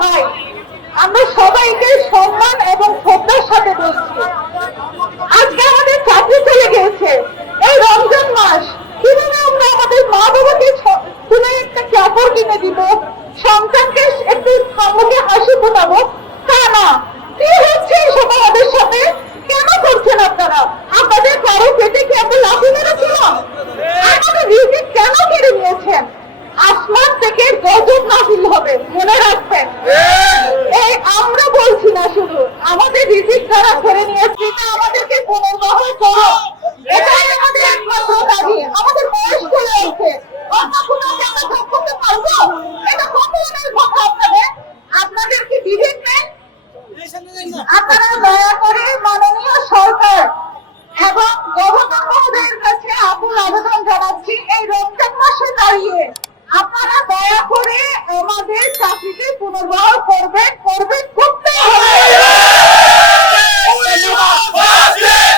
ভাই, আমরা সবাইকে সম্মান এবং শ্রদ্ধার সাথে বলছি, আজকে আমাদের চাকরি চলে গিয়েছে। এই রমজান মাস কিভাবে আমরা আমাদের মা বাবাকে স্কুলে একটা কাপড় কিনে দিব, সন্তানকে একটু মুখে হাসি ফোটাবো, তা না। কি হচ্ছে এসব আমাদের সাথে? কেন করছেন আপনারা? আপনাদের কারো পেটে কি আমরা লাথি মেরেছিলাম? আমাদের রিজিক কেন কেড়ে নিয়েছেন? আসমান থেকে গজব নাযিল হবে, মনে রাখবেন। এই আমরা বলছি না, শুধু আমাদের রিজিক তারা কেড়ে নিয়েছে, এটা আমাদেরকে পুনর্বহাল করো, এটাই আমাদের একমাত্র দাবি। আমাদের বয়স চলে আছে, অন্য কোনো আমরা ভোগ করতে পারবো? এটা কত অনেক কথা আপনাদের। আপনাদের কি বিবেক নেই? আপনারা দয়া করে মাননীয় সরকার এবং গভর্নর মহোদয়ের কাছে আকুল আবেদন জানাচ্ছি, এই রমজান মাসে দাঁড়িয়ে আপনারা দয়া করে আমাদের চাকরিতে পুনর্বহাল করবেন